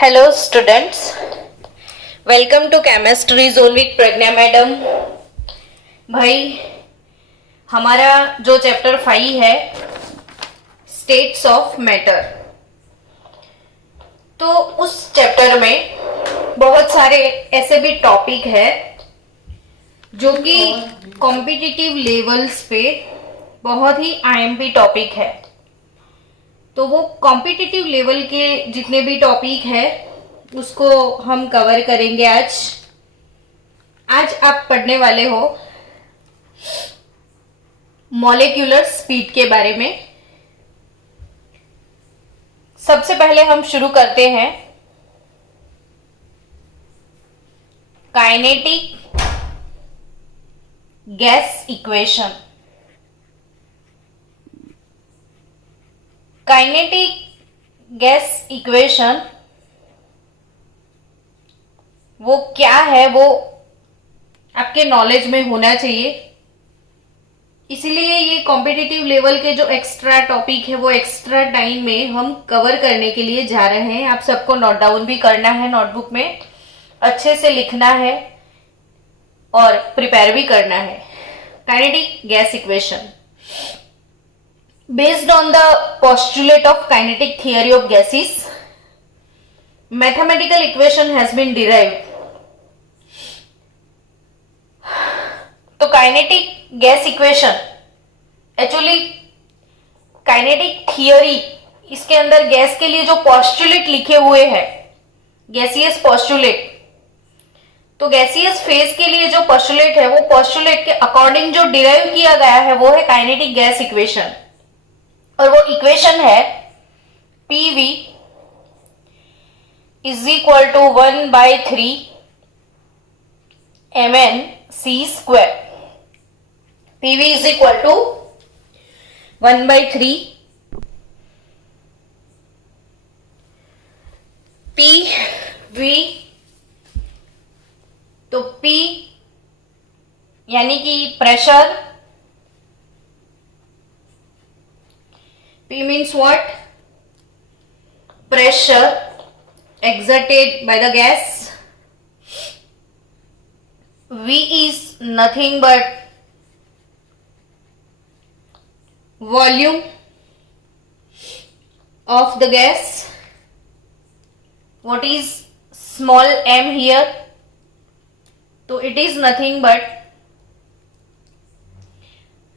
Hello students, welcome to chemistry zone with Pragya madam. भाई, हमारा जो चैप्टर 5 है स्टेट्स ऑफ मैटर, तो उस चैप्टर में बहुत सारे ऐसे भी टॉपिक है जो कि कॉम्पिटिटिव लेवल्स पे बहुत ही आईएमपी टॉपिक है। तो वो कॉम्पिटिटिव लेवल के जितने भी टॉपिक है उसको हम कवर करेंगे आज। आप पढ़ने वाले हो मॉलिक्यूलर स्पीड के बारे में। सबसे पहले हम शुरू करते हैं kinetic gas equation. Kinetic gas equation वो क्या है, वो आपके नॉलेज में होना चाहिए। इसीलिए ये कॉम्पिटिटिव लेवल के जो एक्स्ट्रा टॉपिक है वो एक्स्ट्रा टाइम में हम कवर करने के लिए जा रहे हैं। आप सबको नोट डाउन भी करना है, नोटबुक में अच्छे से लिखना है और प्रिपेयर भी करना है। Kinetic gas equation based on the postulate of kinetic theory of gases, mathematical equation has been derived. तो kinetic gas equation actually kinetic theory, इसके अंदर गैस के लिए जो पोस्टुलेट लिखे हुए हैं, गैसियस पोस्टुलेट, तो गैसियस फेज के लिए जो पोस्टुलेट है वो पोस्टुलेट के अकॉर्डिंग जो डिराइव किया गया है वो है काइनेटिक गैस इक्वेशन। और वो इक्वेशन है PV is equal to 1/3 mn/c²। PV is equal to 1/3 PV। तो P यानी कि प्रेशर, P means what? Pressure exerted by the gas. V is nothing but volume of the gas. What is small m here? So it is nothing but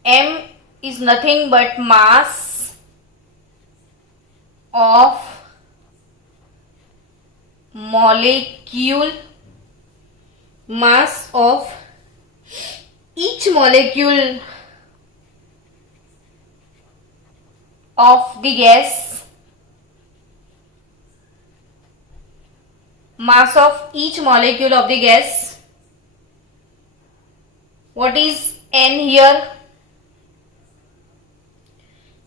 m is nothing but mass of molecule, mass of each molecule of the gas, mass of each molecule of the gas. What is n here?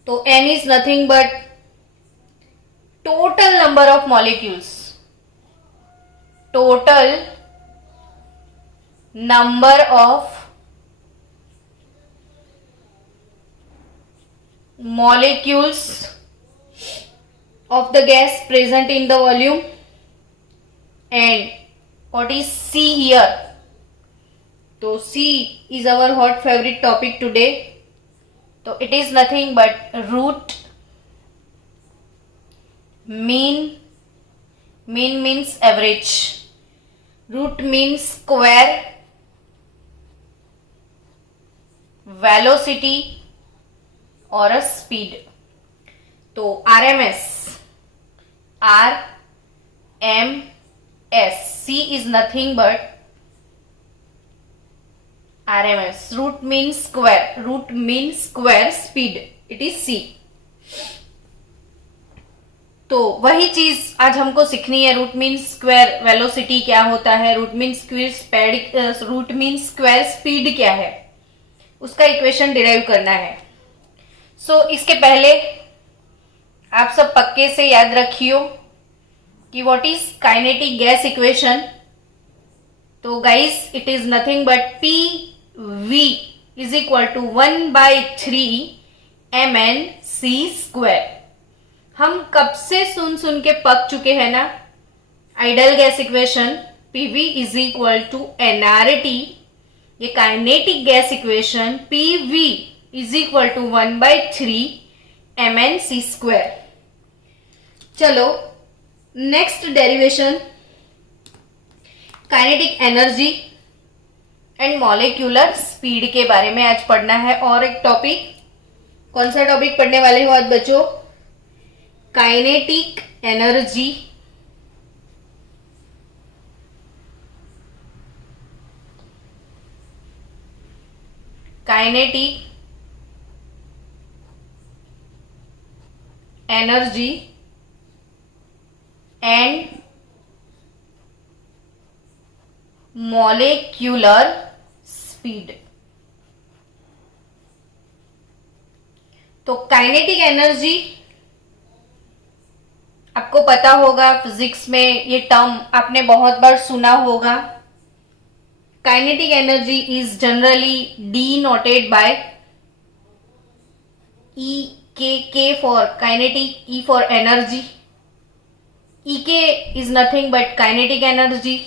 So n is nothing but total number of molecules, total number of molecules of the gas present in the volume. And what is C here? So C is our hot favorite topic today. So it is nothing but root mean means average, root means square, velocity or a speed. तो RMS, C is nothing but RMS, root means square, speed, it is C. तो वही चीज आज हमको सीखनी है। Root mean square velocity क्या होता है, रूट मीन स्क्वायर स्पीड क्या है, उसका इक्वेशन डिराइव करना है। सो इसके पहले आप सब पक्के से याद रखियो कि what is kinetic gas equation. तो guys, it is nothing but PV is equal to 1/3 mn/c²। हम कब से सुन के पक चुके हैं ना ideal gas equation PV is equal to nRT, ये kinetic gas equation PV is equal to 1/3 mnc²। चलो next derivation, kinetic energy and molecular speed के बारे में आज पढ़ना है। और एक टॉपिक, कौन सा टॉपिक पढ़ने वाले हो आज बच्चों? Kinetic energy energy and molecular speed. तो काइनेटिक एनर्जी आपको पता होगा, फिजिक्स में ये टर्म आपने बहुत बार सुना होगा। Kinetic energy is generally denoted by E K for kinetic, E for energy. E K is nothing but kinetic energy,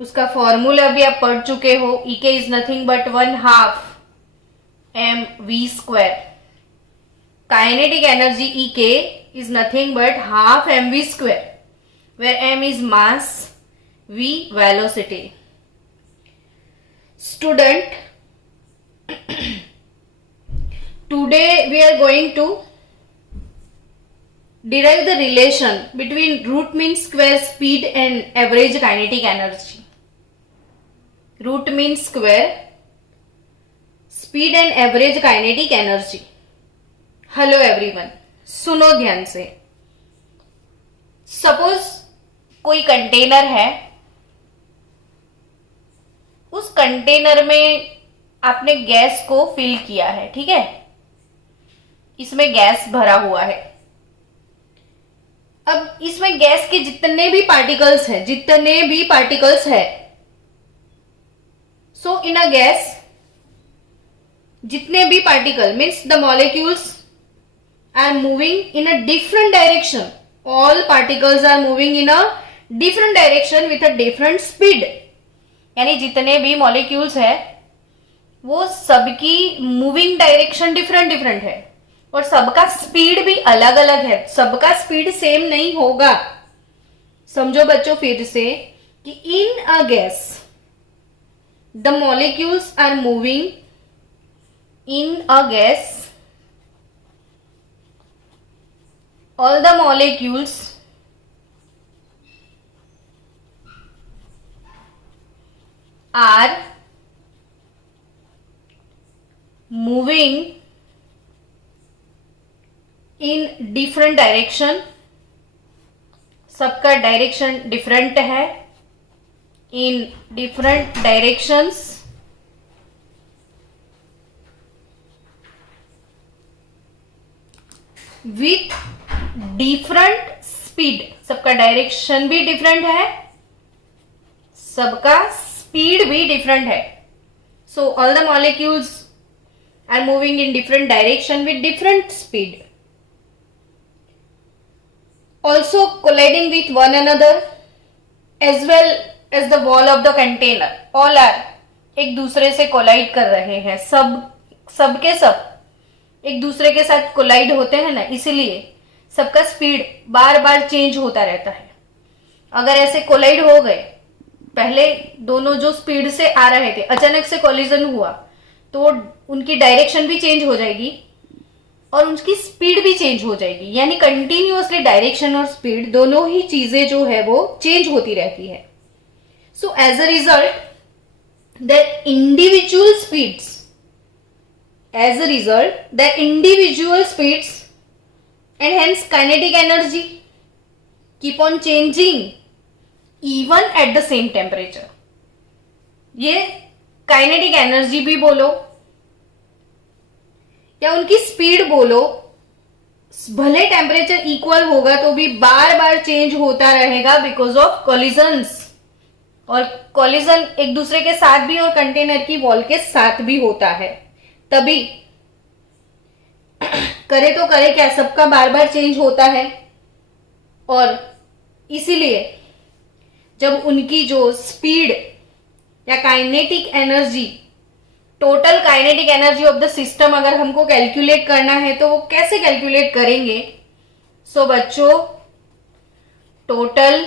उसका फॉर्मूला भी आप पढ़ चुके हो। E K is nothing but 1/2 mv²। Kinetic energy E K is nothing but 1/2 mv², where m is mass, v velocity. Student, today we are going to derive the relation between root mean square speed and average kinetic energy. Root mean square speed and average kinetic energy. Hello everyone, सुनो ध्यान से। Suppose कोई container है, उस container में आपने gas को fill किया है, ठीक है? इसमें गैस भरा हुआ है। अब इसमें गैस के जितने भी पार्टिकल्स है, सो इन अ गैस जितने भी particle means the molecules are moving in a different direction. All particles are moving in a different direction with a different speed. यानी जितने भी मॉलिक्यूल्स है वो सबकी मूविंग डायरेक्शन डिफरेंट है और सबका स्पीड भी अलग अलग है, सबका स्पीड सेम नहीं होगा। समझो बच्चों फिर से कि in a gas the molecules are moving in a gas, all the molecules are moving in different direction, सबका डायरेक्शन डिफरेंट है, in different directions with different speed. सबका डायरेक्शन भी डिफरेंट है, सबका स्पीड भी डिफरेंट है। So all the molecules are moving in different direction with different speed, also colliding with one another as well as the wall of the container. All are एक दूसरे से collide कर रहे हैं, सबके सब एक दूसरे के साथ कोलाइड होते हैं ना, इसीलिए सबका स्पीड बार बार चेंज होता रहता है। अगर ऐसे कोलाइड हो गए, पहले दोनों जो स्पीड से आ रहे थे अचानक से कोलिजन हुआ तो उनकी डायरेक्शन भी चेंज हो जाएगी और उनकी स्पीड भी चेंज हो जाएगी, यानी कंटिन्यूअसली डायरेक्शन और स्पीड दोनों ही चीजें जो है वो चेंज होती रहती है। So as a result the individual speeds and hence kinetic energy keep on changing even at the same temperature. ये काइनेटिक एनर्जी भी बोलो या उनकी स्पीड बोलो, भले टेम्परेचर इक्वल होगा तो भी बार बार चेंज होता रहेगा बिकॉज ऑफ कॉलिजन्स। और कॉलिजन एक दूसरे के साथ भी और कंटेनर की वॉल के साथ भी होता है, तभी करे तो करे क्या, सबका बार बार चेंज होता है और इसीलिए जब उनकी जो स्पीड या kinetic energy, total kinetic energy of the system अगर हमको कैलकुलेट करना है तो वो कैसे कैलकुलेट करेंगे? सो बच्चों, total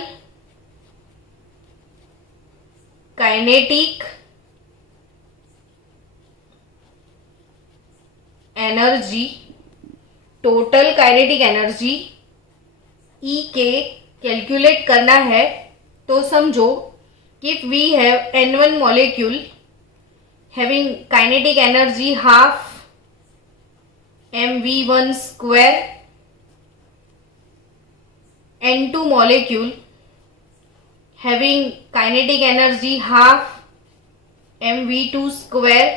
kinetic energy, total kinetic energy E के कैलकुलेट करना है तो समझो if we have N1 molecule having kinetic energy half mv1 square, N2 molecule having kinetic energy half mv2 square,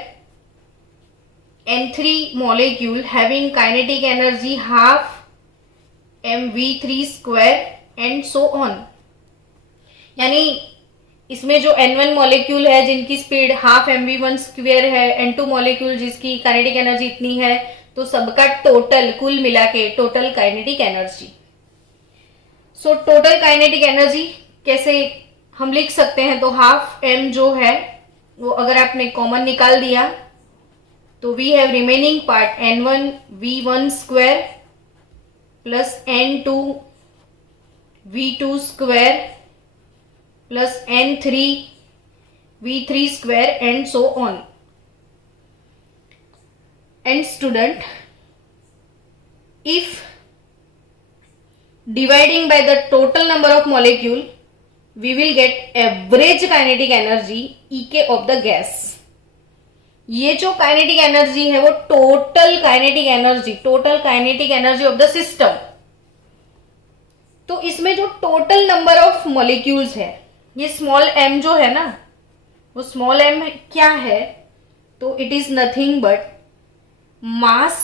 N3 molecule having kinetic energy half mv3 square and so on। यानी इसमें जो N1 molecule है जिनकी speed half mv1 square है, N2 molecule जिसकी kinetic energy इतनी है, तो सबका टोटल कुल मिला के टोटल काइनेटिक एनर्जी। सो टोटल काइनेटिक एनर्जी कैसे हम लिख सकते हैं? तो हाफ m जो है वो अगर आपने कॉमन निकाल दिया तो we have remaining part N1 v1 square plus N2 v2 square plus N3 V3 square and so on। And student, if dividing by the total number of molecule, we will get average kinetic energy EK of the gas। ये जो kinetic energy है वो total kinetic energy of the system. तो इसमें जो total number of molecules है, ये small m जो है ना, वो स्मॉल m क्या है? तो it is nothing but mass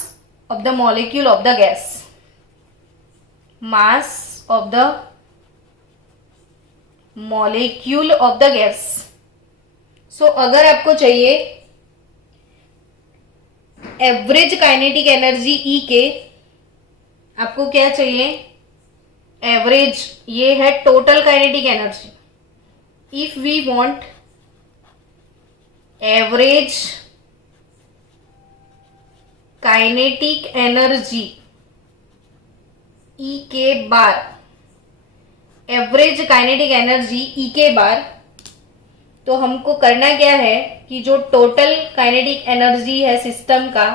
of the molecule of the gas, mass of the molecule of the gas. So अगर आपको चाहिए एवरेज काइनेटिक एनर्जी ई के, आपको क्या चाहिए? एवरेज, ये है total kinetic energy. If we want average kinetic energy E K bar, average kinetic energy E K बार, तो हमको करना क्या है कि जो टोटल काइनेटिक एनर्जी है सिस्टम का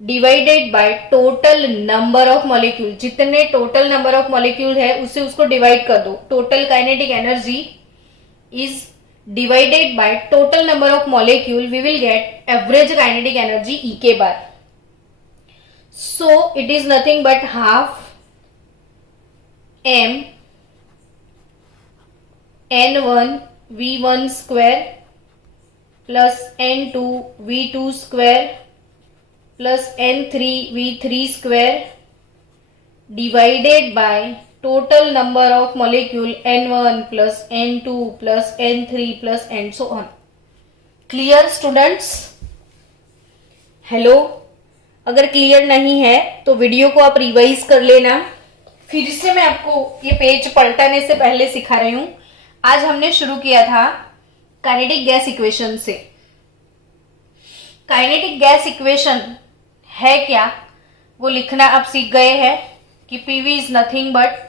divided by total number of molecule, जितने टोटल नंबर ऑफ मॉलिक्यूल है उससे उसको डिवाइड कर दो। Total kinetic energy is divided by total number of molecule, we will get average kinetic energy E K bar. So it is nothing but half m n1 v1 square plus n2 v2 square plus n3 v3 square divided by total number of molecule N1 plus N2 plus N3 plus and so on। Clear students? Hello, अगर clear नहीं है तो video को आप revise कर लेना। फिर से मैं आपको ये पेज पलटाने से पहले सिखा रही हूं। आज हमने शुरू किया था काइनेटिक गैस इक्वेशन से। काइनेटिक गैस इक्वेशन है क्या वो लिखना आप सीख गए हैं कि PV is nothing but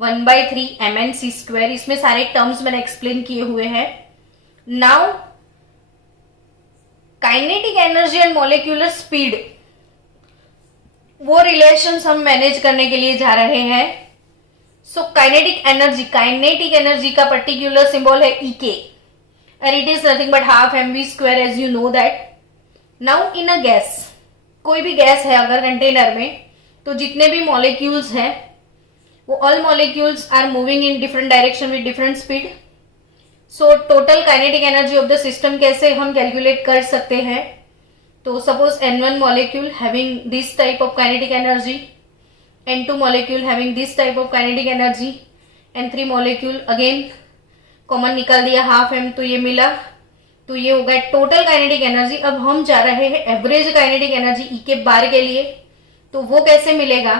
1/3 mnc square. इसमें सारे टर्म्स मैंने एक्सप्लेन किए हुए हैं। Now kinetic energy and molecular speed, वो रिलेशंस हम मैनेज करने के लिए जा रहे हैं। सो काइनेटिक एनर्जी का पर्टिकुलर सिंबल है EK और it is nothing but half mv square, as you know that. Now in a gas, कोई भी गैस है अगर कंटेनर में, तो जितने भी मॉलिक्यूल्स हैं वो all molecules are moving in different direction with different speed. So total kinetic energy of the system कैसे हम कैलकुलेट कर सकते हैं? तो suppose N1 molecule having this type of kinetic energy, N2 molecule having this type of kinetic energy, N3 molecule again common निकाल दिया half m, तो ये मिला, तो ये होगा टोटल काइनेटिक एनर्जी। अब हम जा रहे हैं average kinetic energy E K बार के लिए, तो वो कैसे मिलेगा?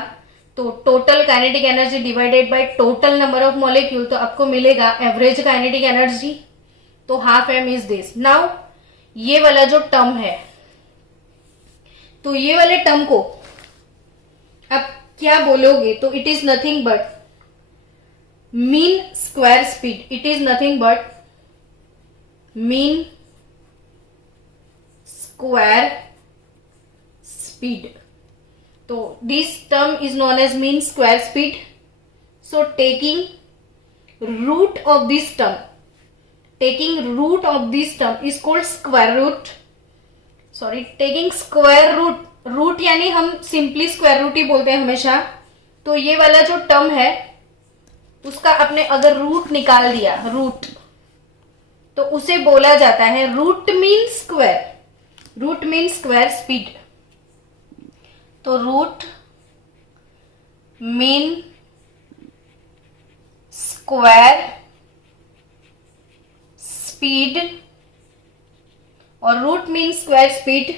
तो total kinetic energy divided by total number of molecule, तो आपको मिलेगा एवरेज काइनेटिक एनर्जी, तो half M is this. Now ये वाला जो टर्म है, तो ये वाले टर्म को आप क्या बोलोगे, तो it is nothing but mean square speed. It is nothing but mean square speed. तो this term is known as mean square speed. So taking root of this term, taking root of this term is called square root, sorry taking square root यानी हम simply square root ही बोलते हैं हमेशा। तो ये वाला जो टर्म है उसका आपने अगर रूट निकाल दिया, रूट, तो उसे बोला जाता है root mean square, root mean square speed. तो रूट मीन स्क्वायर स्पीड और root mean square speed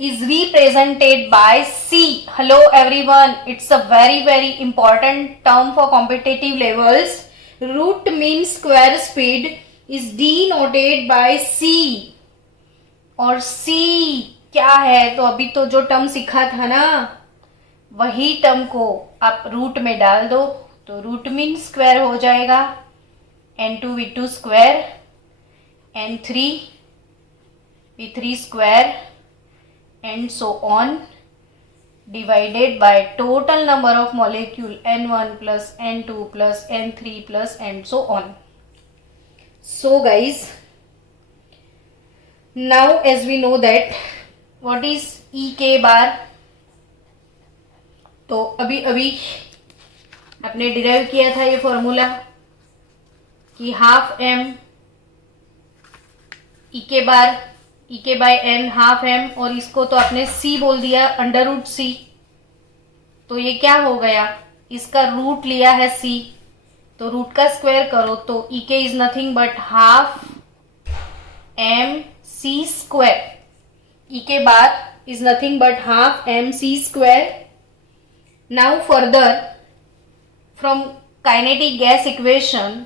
is represented by C. Hello everyone, it's a very important term for competitive levels. Root mean square speed is denoted by C. और C क्या है, तो अभी तो जो term सीखा था ना, वही टर्म को आप रूट में डाल दो, तो रूट मीन स्क्वायर हो जाएगा n2 v2 square n3 v3 square and so on divided by total number of molecule n1 plus n2 plus n3 plus and so on. So guys, now as we know that what is ek bar, तो अभी आपने derive किया था ये formula कि half M E के bye N half M, और इसको तो आपने सी बोल दिया, अंडर रूट सी। तो ये क्या हो गया, इसका रूट लिया है सी, तो रूट का स्क्वायर करो, तो E K is nothing but half M C square. E K बाद is nothing but half M C square. Now further from kinetic gas equation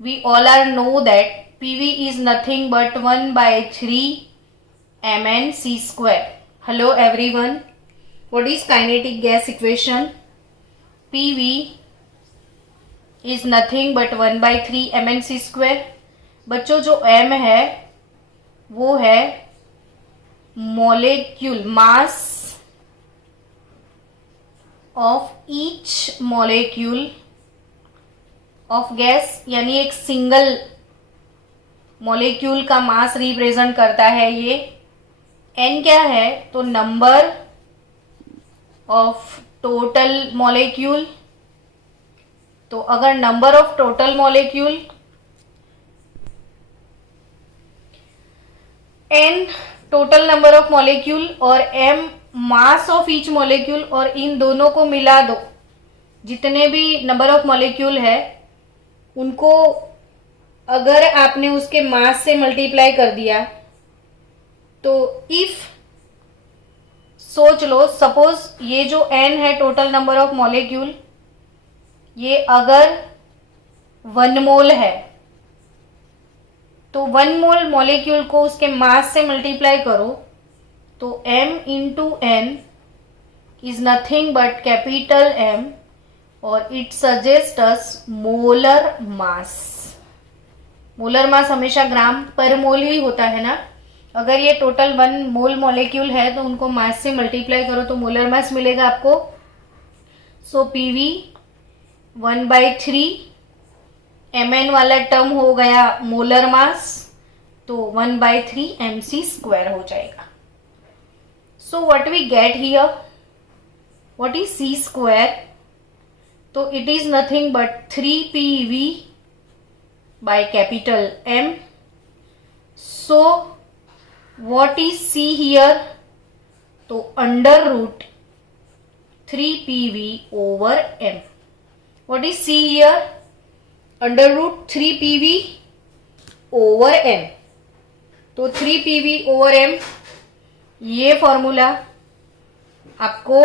we all are know that PV is nothing but 1/3 mn c square. Hello everyone, what is kinetic gas equation? PV is nothing but 1/3 mn c square. बच्चों जो m है वो है molecule mass of each molecule of gas, यानी एक single molecule का मास represent करता है ये। एन क्या है, तो नंबर ऑफ टोटल मॉलिक्यूल। तो अगर number of total molecule, N total number of molecule और M mass of each molecule, और इन दोनों को मिला दो, जितने भी नंबर ऑफ मॉलिक्यूल है उनको अगर आपने उसके मास से मल्टीप्लाई कर दिया, तो इफ सोच लो सपोज ये जो n है टोटल नंबर ऑफ मॉलिक्यूल, ये अगर 1 मोल है, तो 1 मोल मॉलिक्यूल को उसके मास से मल्टीप्लाई करो, तो m into n is nothing but capital M, और it suggest us molar mass. Molar mass हमेशा ग्राम पर मोल ही होता है ना। अगर ये टोटल 1 मोल मॉलिक्यूल है तो उनको मास से मल्टीप्लाई करो तो मोलर मास मिलेगा आपको। सो पीवी 1/3 mn वाला टर्म हो गया मोलर मास, तो 1/3 mc स्क्वायर हो जाएगा। So what we get here, what is c square, तो it is nothing but 3pv by capital M. So what is C here, तो under root 3pv over M. What is C here, under root 3pv over M. तो 3pv over M, ये formula आपको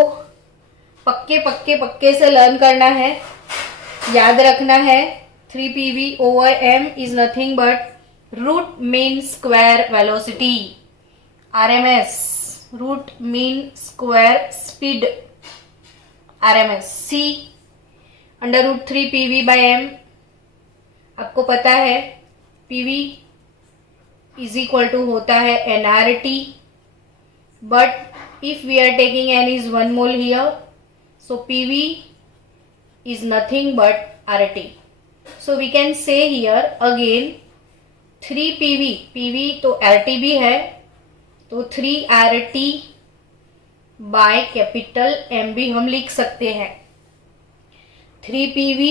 पक्के पक्के पक्के से learn करना है, याद रखना है 3pv/m is nothing but root mean square velocity, RMS root mean square speed, RMS। C under root 3pv/m, आपको पता है pv इज इक्वल टू होता है nRT, but if we are taking n is 1 mole here, so pv is nothing but RT. So we can say here again 3pv, pv तो RT भी है, तो 3RT by capital M भी हम लिख सकते हैं। 3pv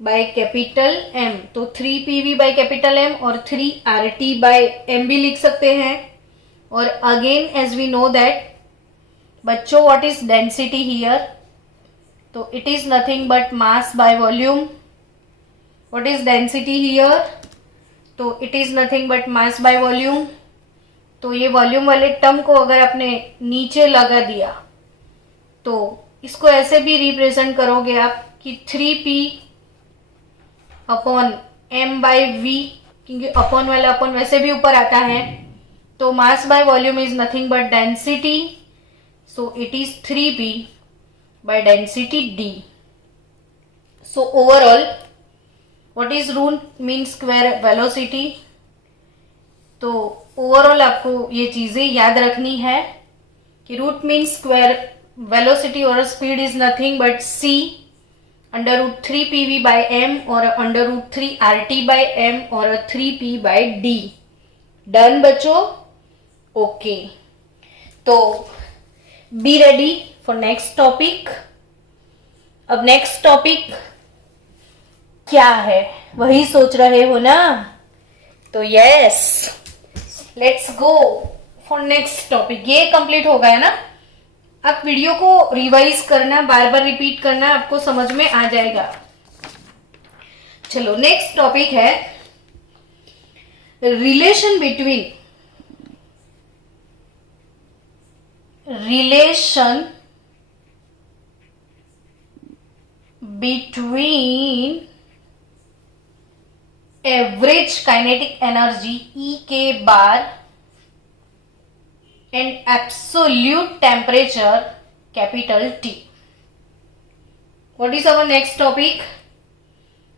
बाय कैपिटल M, तो 3pv बाय कैपिटल M और 3RT बाय M भी लिख सकते हैं। और again as we know that बच्चों व्हाट इज डेंसिटी हियर, तो it is nothing but mass by volume. What is density here, तो it is nothing but mass by volume. तो ये वॉल्यूम वाले टर्म को अगर आपने नीचे लगा दिया तो इसको ऐसे भी रिप्रेजेंट करोगे आप कि 3p upon m by v, क्योंकि अपॉन वाला अपॉन वैसे भी ऊपर आता है, तो mass by volume is nothing but density, so it is 3p by density d. So overall what is root mean square velocity, तो ओवरऑल आपको ये चीजें याद रखनी है कि रूट मीन स्क्वायर वेलोसिटी और speed is nothing but c under root 3pv by m और under root 3RT by m और 3p बाय d। डन बच्चों? ओके, तो be ready for next topic. अब नेक्स्ट टॉपिक क्या है वही सोच रहे हो ना, तो yes let's go for next topic. ये कंप्लीट हो गया ना, अब वीडियो को रिवाइज करना, बार बार रिपीट करना, आपको समझ में आ जाएगा। चलो नेक्स्ट टॉपिक है relation between average kinetic energy E K bar and absolute temperature capital T। What is our next topic?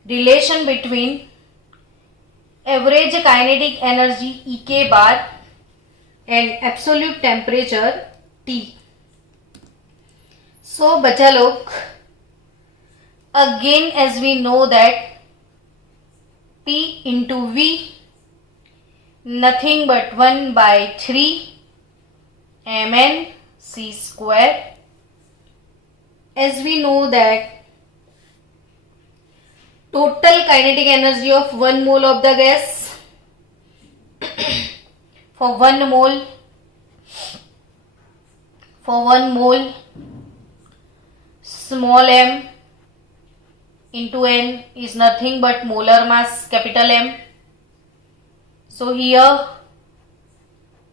Relation between average kinetic energy E K bar and absolute temperature T। So बच्चा लोग, again as we know that P into V nothing but 1 by 3 mn c square. As we know that total kinetic energy of 1 mole of the gas for 1 mole small m into n is nothing but molar mass capital M. So here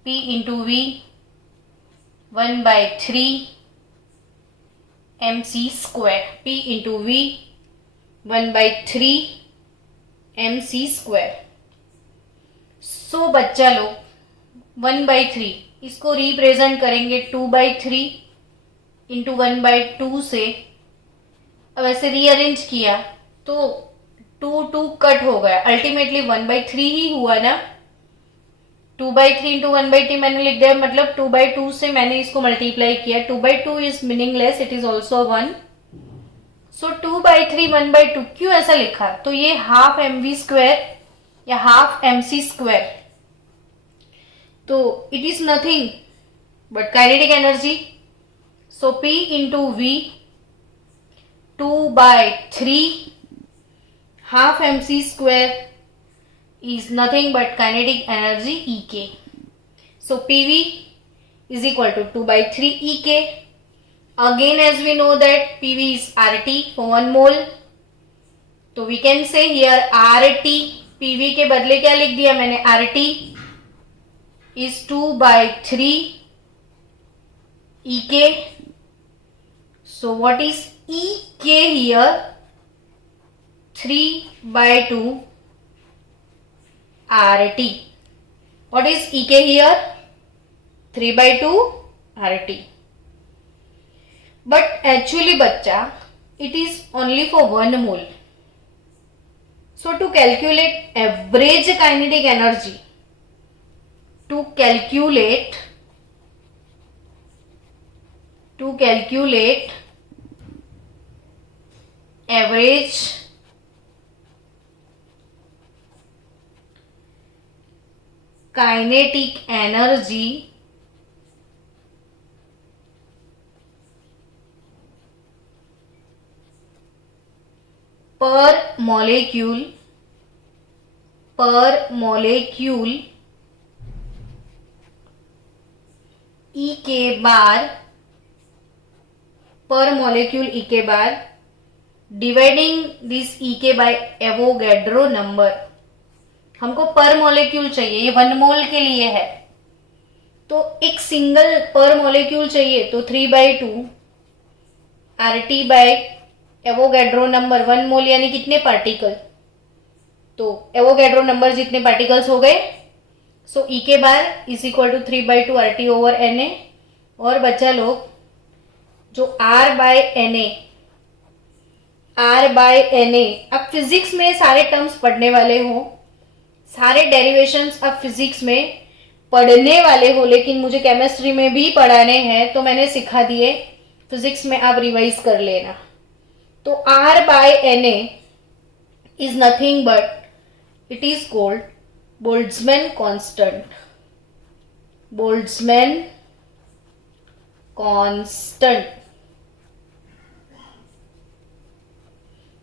P into V 1 by 3 mc square, P into V 1 by 3 mc square. So बच्चा लोग 1 by 3 इसको represent करेंगे 2 by 3 into 1 by 2 से। अब ऐसे rearrange किया तो 2 cut हो गया, अल्टीमेटली 1 by 3 ही हुआ ना। 2 by 3 इंटू 1 by 3 मैंने लिख दिया, मतलब 2 by 2 से मैंने इसको मल्टीप्लाई किया। 2 by 2 is meaningless, it is also 1। So 2 by 3 1 by 2 क्यों ऐसा लिखा? तो ये हाफ mv स्क्वायर या हाफ mc स्क्वायर, तो it is nothing but kinetic energy. So P into V 2 by 3 half mc square is nothing but kinetic energy Ek. So PV is equal to 2 by 3 Ek. Again as we know that PV is RT for 1 mole, तो we can say here RT, PV के बदले क्या लिख दिया मैंने, RT is 2 by 3 Ek So what is Ek here? 3/2 RT. What is Ek here? 3/2 RT. But actually बच्चा, it is only for 1 mole. So to calculate average kinetic energy, to calculate average kinetic energy per molecule E K bar per molecule E K bar dividing this E के bye Avogadro number. हमको पर molecule चाहिए, ये 1 मोल के लिए है, तो एक सिंगल पर मॉलिक्यूल चाहिए, तो 3/2 RT बाय एवोगैड्रो नंबर 1 मोल यानी कितने पार्टिकल, तो एवोगैड्रो नंबर जितने पार्टिकल्स हो गए. So E K bar is equal to 3/2 RT over Na. और बच्चा लोग जो R बाय Na, अब फिजिक्स में सारे टर्म्स पढ़ने वाले हो, सारे डेरिवेशंस अब फिजिक्स में पढ़ने वाले हो, लेकिन मुझे केमिस्ट्री में भी पढ़ाने हैं, तो मैंने सिखा दिए, फिजिक्स में आप रिवाइज कर लेना. तो R by Na is nothing but it is called Boltzmann constant.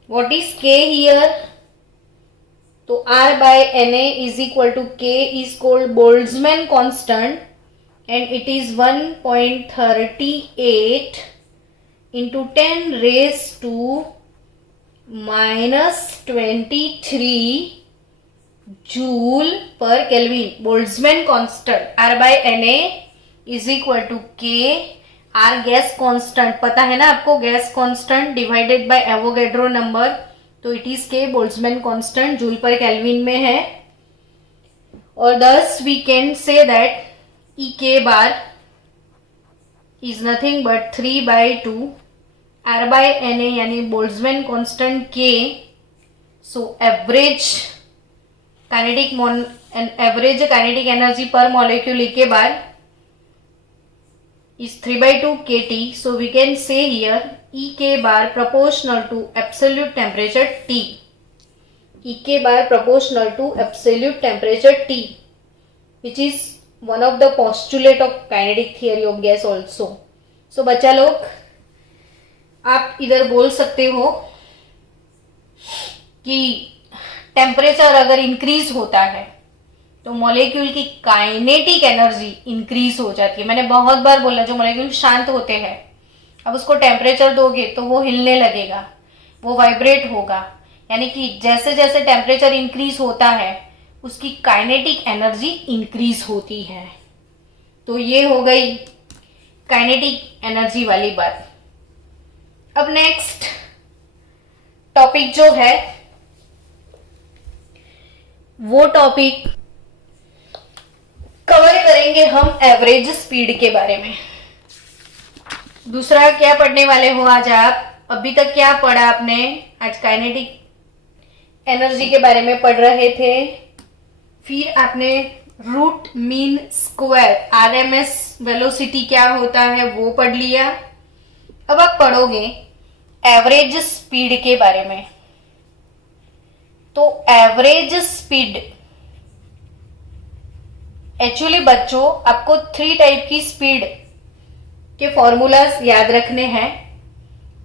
What is K here? तो R by Na is equal to K is called Boltzmann constant and it is 1.38 into 10 raised to -23 joule per Kelvin. Boltzmann constant R by Na is equal to K. R gas constant पता है ना आपको, gas constant divided by Avogadro number, तो it is के Boltzmann constant joule पर kelvin में है. और thus we can say that E K bar is nothing but 3/2 R by Na यानी Boltzmann constant K. So average kinetic energy per molecule E K bar is 3/2 kT. So we can say here E K bar proportional to absolute temperature T. E K bar proportional to absolute temperature T, which is one of the postulate of kinetic theory of gas also. So बच्चा लोग आप इधर बोल सकते हो कि temperature अगर increase होता है तो मॉलिक्यूल की काइनेटिक एनर्जी इंक्रीज हो जाती है. मैंने बहुत बार बोला, जो मॉलिक्यूल शांत होते हैं, अब उसको टेम्परेचर दोगे तो वो हिलने लगेगा, वो वाइब्रेट होगा, यानी कि जैसे जैसे टेम्परेचर इंक्रीज होता है उसकी काइनेटिक एनर्जी इंक्रीज होती है. तो ये हो गई काइनेटिक एनर्जी वाली बात. अब नेक्स्ट टॉपिक जो है वो टॉपिक कवर करेंगे हम एवरेज स्पीड के बारे में. दूसरा क्या पढ़ने वाले हो आज आप? अभी तक क्या पढ़ा आपने? आज काइनेटिक एनर्जी के बारे में पढ़ रहे थे, फिर आपने root mean square RMS velocity क्या होता है वो पढ़ लिया. अब आप पढ़ोगे एवरेज स्पीड के बारे में. तो एवरेज स्पीड एक्चुअली बच्चों आपको 3 टाइप की स्पीड के फॉर्मूलाज याद रखने हैं.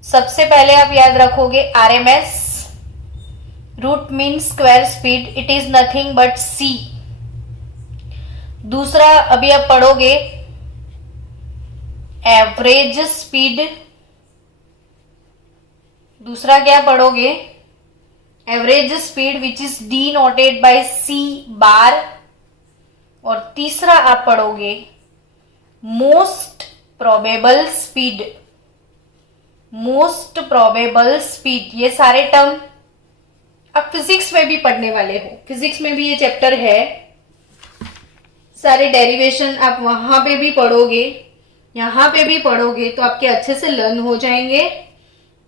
सबसे पहले आप याद रखोगे RMS, root mean square speed, it is nothing but C. दूसरा अभी आप पढ़ोगे एवरेज स्पीड. दूसरा क्या पढ़ोगे? Average speed which is denoted bye C बार. और तीसरा आप पढ़ोगे most probable speed. Most probable speed, ये सारे टर्म आप फिजिक्स में भी पढ़ने वाले हो, फिजिक्स में भी ये चैप्टर है, सारे डेरिवेशन आप वहां पे भी पढ़ोगे, यहां पे भी पढ़ोगे, तो आपके अच्छे से लर्न हो जाएंगे।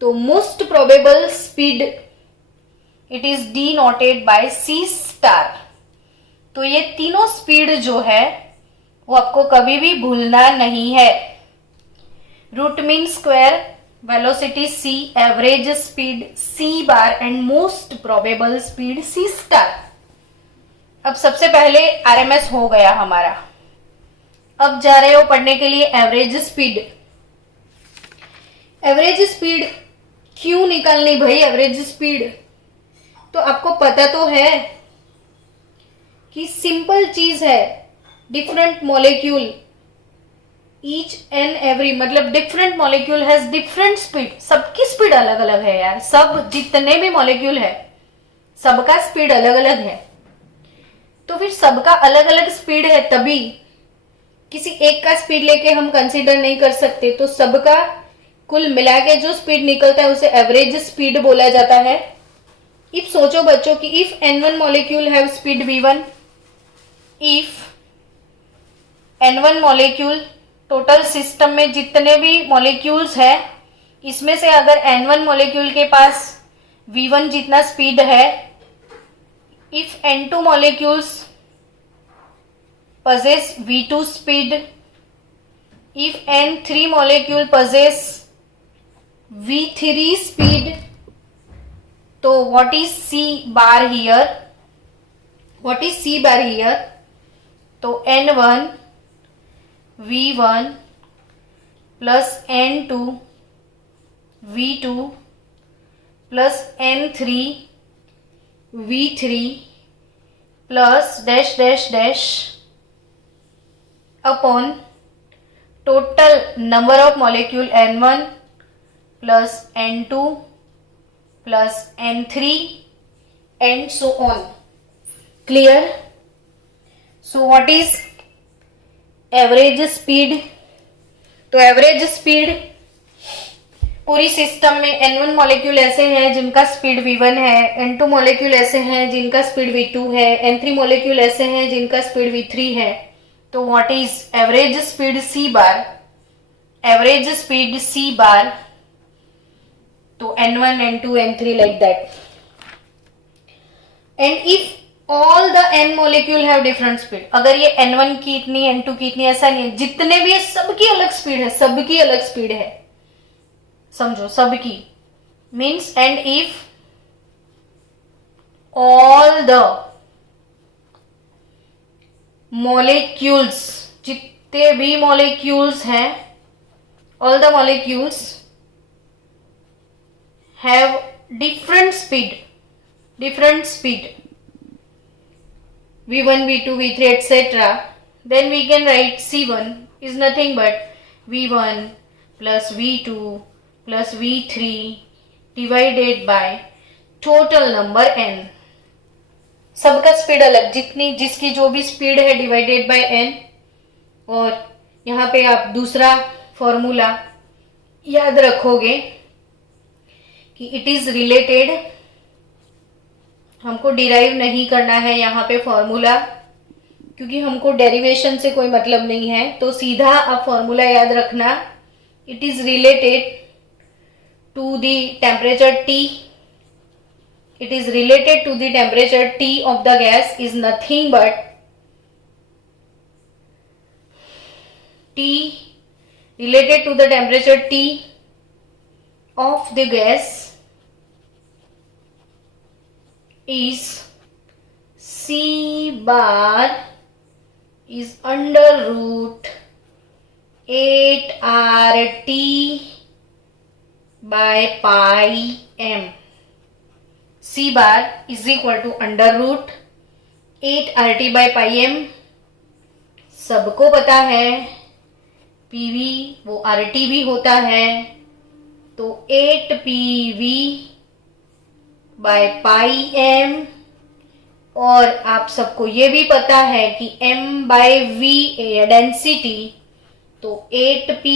तो most probable speed it is denoted by C star. तो ये तीनों स्पीड जो है वो आपको कभी भी भूलना नहीं है। Root mean square, velocity c, average speed c bar and most probable speed c star. अब सबसे पहले आरएमएस हो गया हमारा। अब जा रहे हो पढ़ने के लिए एवरेज स्पीड। एवरेज स्पीड क्यों निकालनी भाई एवरेज स्पीड? तो आपको पता तो है कि सिंपल चीज है, different molecule each and every, मतलब different molecule has different speed. सबकी स्पीड अलग अलग है यार, सब जितने भी मॉलिक्यूल है सबका स्पीड अलग अलग है। तो फिर सबका अलग अलग स्पीड है, तभी किसी एक का स्पीड लेके हम कंसीडर नहीं कर सकते। तो सबका कुल मिला के जो स्पीड निकलता है उसे एवरेज स्पीड बोला जाता है। इफ सोचो बच्चों कि if n1 molecule have speed v1, if n1 molecule, total system में जितने भी मॉलिक्यूल्स है इसमें से अगर n1 मॉलिक्यूल के पास v1 जितना स्पीड है, if n2 molecules possess v2 speed, if n3 molecule possess v3 speed, तो what is c bar here? What is c bar here? तो n1 v1 plus n2 v2 plus n3 v3 plus dash dash dash upon total number of molecule n1 plus n2 plus n3 and so on. Clear? So what is average speed? तो average speed पूरी system में n1 molecule ऐसे हैं जिनका speed v1 है, n2 molecule ऐसे हैं जिनका स्पीड v2 है, n3 मॉलिक्यूल ऐसे हैं जिनका स्पीड v3 है। तो what is average speed c bar? Average speed c बार, तो n1 n2 n3 like that. And if all the n molecule have different speed, अगर ये n1 की इतनी n2 की इतनी ऐसा नहीं है, जितने भी है सबकी अलग स्पीड है, सबकी अलग स्पीड है, समझो सबकी। Means and if all the molecules, जितने भी मॉलिक्यूल्स हैं, all the molecules have different speed v1 v2 v3 etc, then we can write c1 is nothing but v1 plus v2 plus v3 divided by total number n। सबका speed अलग, जितनी जिसकी जो भी speed है divided by n। और यहां पे आप दूसरा फॉर्मूला याद रखोगे कि इट इज रिलेटेड, हमको डिराइव नहीं करना है यहाँ पे फॉर्मूला, क्योंकि हमको डेरिवेशन से कोई मतलब नहीं है। तो सीधा आप फॉर्मूला याद रखना, it is related to the temperature T, it is related to the temperature T of the gas is nothing but T related to the temperature T of the gas is C bar is under root 8RT by pi m। C bar is equal to under root 8RT by pi m। सबको पता है PV वो RT भी होता है, तो 8PV by pi m। और आप सबको ये भी पता है कि m by v डेंसिटी, तो 8P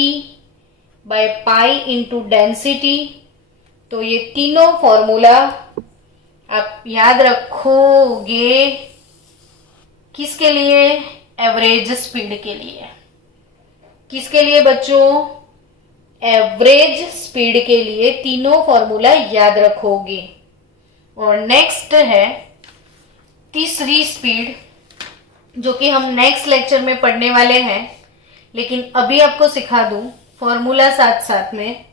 by pi into density. तो ये तीनों फॉर्मूला आप याद रखोगे किसके लिए? एवरेज स्पीड के लिए। किसके लिए बच्चों? एवरेज स्पीड के लिए तीनों फॉर्मूला याद रखोगे। और नेक्स्ट है तीसरी स्पीड, जो कि हम नेक्स्ट लेक्चर में पढ़ने वाले हैं, लेकिन अभी आपको सिखा दूं फॉर्मूला साथ साथ में।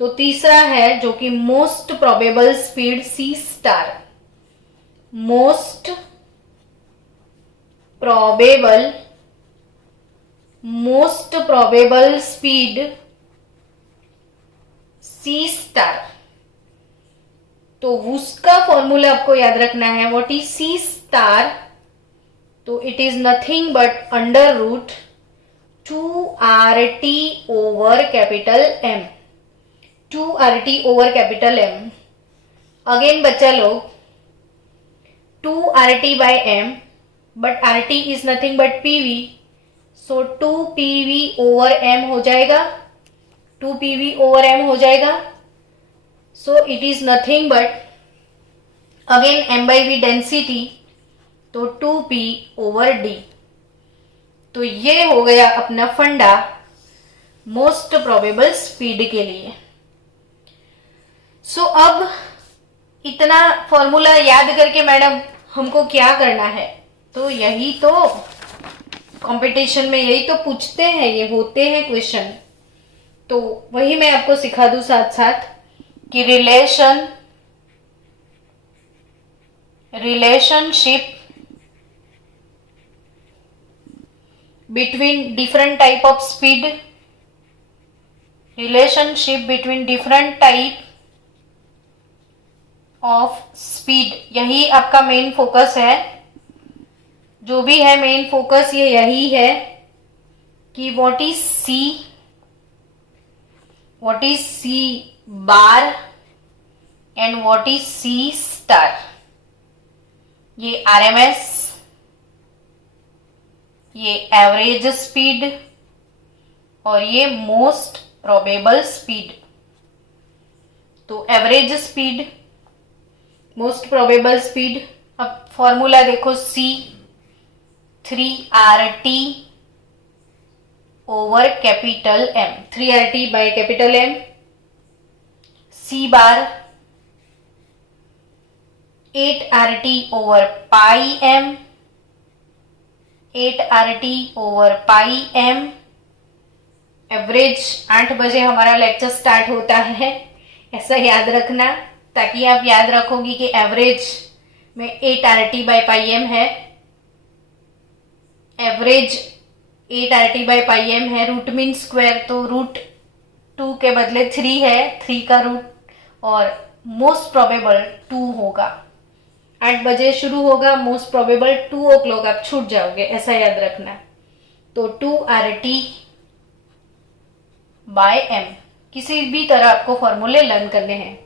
तो तीसरा है जो कि most probable speed C star. Most probable speed C star. तो उसका फॉर्मूला आपको याद रखना है। What is C star? तो it is nothing but under root 2RT over capital M। 2RT over capital M। Again बच्चा लोग 2RT by M, but RT is nothing but PV, so 2PV over M हो जाएगा। 2PV over M हो जाएगा। So it is nothing but again M by V density, तो 2P over D। तो ये हो गया अपना फंडा मोस्ट प्रोबेबल स्पीड के लिए। सो अब इतना फॉर्मूला याद करके मैडम हमको क्या करना है? तो यही तो कंपटीशन में यही तो पूछते हैं, ये होते हैं क्वेश्चन। तो वही मैं आपको सिखा दूं साथ साथ कि relationship between different type of speed, relationship between different type of speed, यही आपका मेन फोकस है। जो भी है मेन फोकस ये यही है कि what is C bar and what is C star. ये आरएमएस, ये एवरेज स्पीड और ये मोस्ट प्रोबेबल स्पीड। तो average speed, most probable speed. अब फॉर्मूला देखो, C 3RT over capital M। 3RT by capital M। C bar 8RT over pi M। 8RT over pi M। Average 8 बजे हमारा lecture start होता है, ऐसा याद रखना, ताकि आप याद रखोगे कि एवरेज में 8RT बाय पाई M है। Average 8RT by pi M है। रूट मीन स्क्वायर, तो रूट 2 के बदले 3 है, 3 का रूट, और मोस्ट प्रोबेबल 2 होगा। 8 बजे शुरू होगा, मोस्ट प्रोबेबल 2 o'clock आप छूट जाओगे, ऐसा याद रखना। तो 2RT बाय M, किसी भी तरह आपको फॉर्मूले लर्न करने हैं।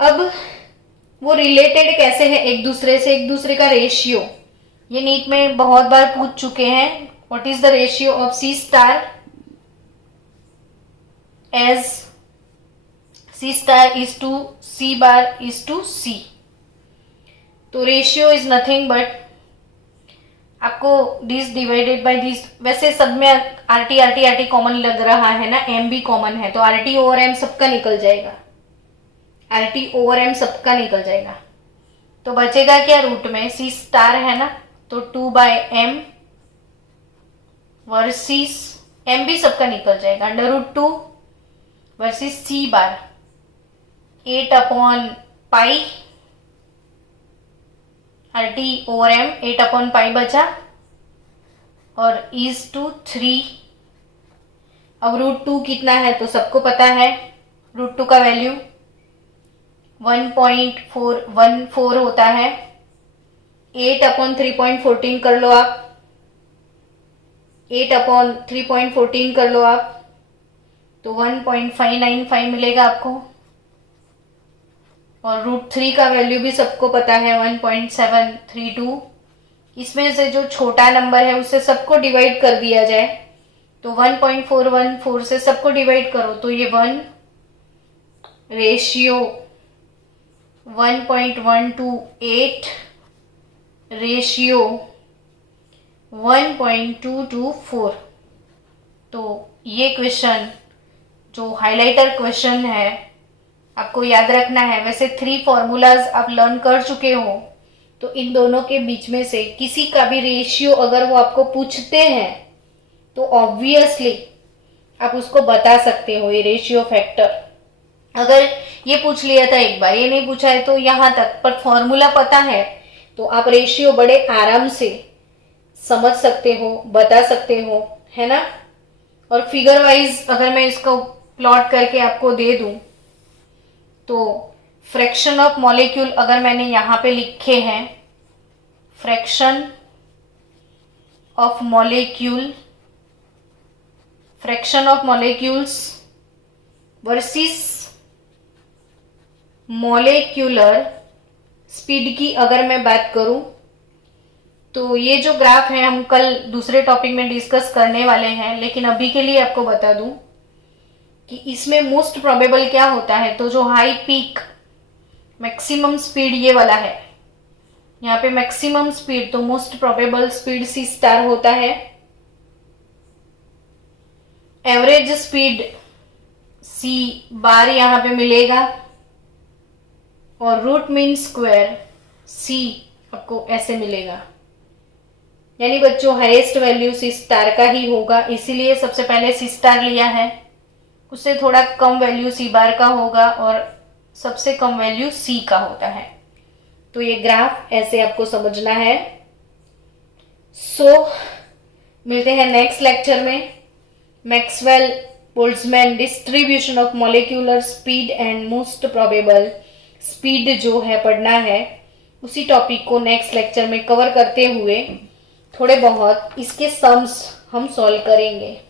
अब वो रिलेटेड कैसे है एक दूसरे से? एक दूसरे का रेशियो, ये नीट में बहुत बार पूछ चुके हैं। What is the ratio of C star as C star is to C bar is to C. तो रेशियो इज नथिंग बट आपको दिस डिवाइडेड बाय दिस। वैसे सब में आरटी आरटी आरटी कॉमन लग रहा है ना, एम भी कॉमन है, तो आरटी ओवर एम सबका निकल जाएगा। आरटी ओवर एम सबका निकल जाएगा। तो बचेगा क्या रूट में? सी स्टार है ना, तो 2 बाय एम वर्सिस एम भी सबका निकल जाएगा, अंडर रूट 2 वर्सिस सी बार 8 upon pi RT over M। 8 upon pi बचा और इज टू 3। अब रूट 2 कितना है तो सबको पता है, रूट 2 का वैल्यू 1.414 होता है। 8 अपॉन 3.14 कर लो आप, 8 अपॉन 3.14 कर लो आप, तो 1.595 मिलेगा आपको। और रूट 3 का वैल्यू भी सबको पता है 1.732। इसमें से जो छोटा नंबर है उसे सबको डिवाइड कर दिया जाए तो 1.414 से सबको डिवाइड करो तो ये 1 रेशियो 1.128 रेशियो 1.224। तो ये क्वेश्चन जो हाइलाइटर क्वेश्चन है आपको याद रखना है। वैसे 3 फॉर्मूलाज आप लर्न कर चुके हो, तो इन दोनों के बीच में से किसी का भी रेशियो अगर वो आपको पूछते हैं तो ऑब्वियसली आप उसको बता सकते हो, ये रेशियो फैक्टर। अगर ये पूछ लिया था एक बार, ये नहीं पूछा है तो यहां तक, पर फॉर्मूला पता है तो आप रेशियो बड़े आराम से समझ सकते हो, बता सकते हो, है ना। और फिगर वाइज अगर मैं इसको प्लॉट करके आपको दे दूं तो फ्रैक्शन ऑफ मॉलिक्यूल अगर मैंने यहां पे लिखे हैं, fraction of molecules versus molecular speed की अगर मैं बात करूं तो ये जो ग्राफ है हम कल दूसरे टॉपिक में डिस्कस करने वाले हैं, लेकिन अभी के लिए आपको बता दूं कि इसमें मोस्ट प्रोबेबल क्या होता है। तो जो हाई पीक मैक्सिमम स्पीड ये वाला है, यहाँ पे मैक्सिमम स्पीड, तो most probable speed C star होता है। एवरेज स्पीड सी बार यहाँ पे मिलेगा और रूट मीन स्क्वायर सी आपको ऐसे मिलेगा। यानी बच्चों हाईएस्ट वैल्यू सी स्टार का ही होगा, इसीलिए सबसे पहले सी स्टार लिया है। उससे थोड़ा कम वैल्यू सी बार का होगा और सबसे कम वैल्यू सी का होता है। तो ये ग्राफ ऐसे आपको समझना है। मिलते हैं नेक्स्ट लेक्चर में। Maxwell Boltzmann distribution of molecular speed and most probable speed जो है पढ़ना है, उसी टॉपिक को नेक्स्ट लेक्चर में कवर करते हुए थोड़े बहुत इसके सम्स हम सॉल्व करेंगे।